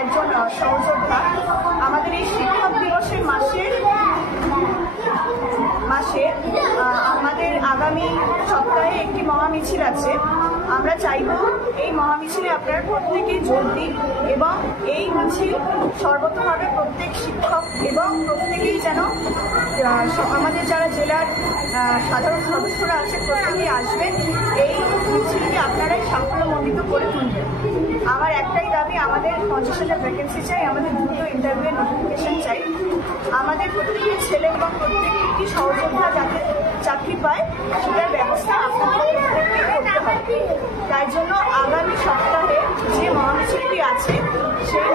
একজন সহযোদ্ধা। আমাদের এই শিক্ষক দিবসের মাসে আমাদের আগামী সপ্তাহে একটি মহামিছিল আছে। আমরা চাইব এই মহামিছিলে আপনারা প্রত্যেকেই যোগ দিন এবং এই মিছিল সর্বতভাবে প্রত্যেক শিক্ষক এবং প্রত্যেকেই যেন আমাদের যারা জেলার সাধারণ সদস্যরা আছে প্রত্যেকেই আসবেন, এই মিছিলকে আপনারাই সাফল্যমণ্ডিত করে তুলবেন। আমার একটাই দাবি, আমাদের 50,000 ভ্যাকেন্সি চাই, আমাদের দ্রুত ইন্টারভিউয়ের নোটিফিকেশন চাই, আমাদের প্রত্যেকটি ছেলে এবং প্রত্যেকটি সহযোদ্ধা যাতে চাকরি পায় সেটার ব্যবস্থা আপনাদের করতে হবে। তাই জন্য আগামী সপ্তাহে যে মহামিছিলটি আছে সেই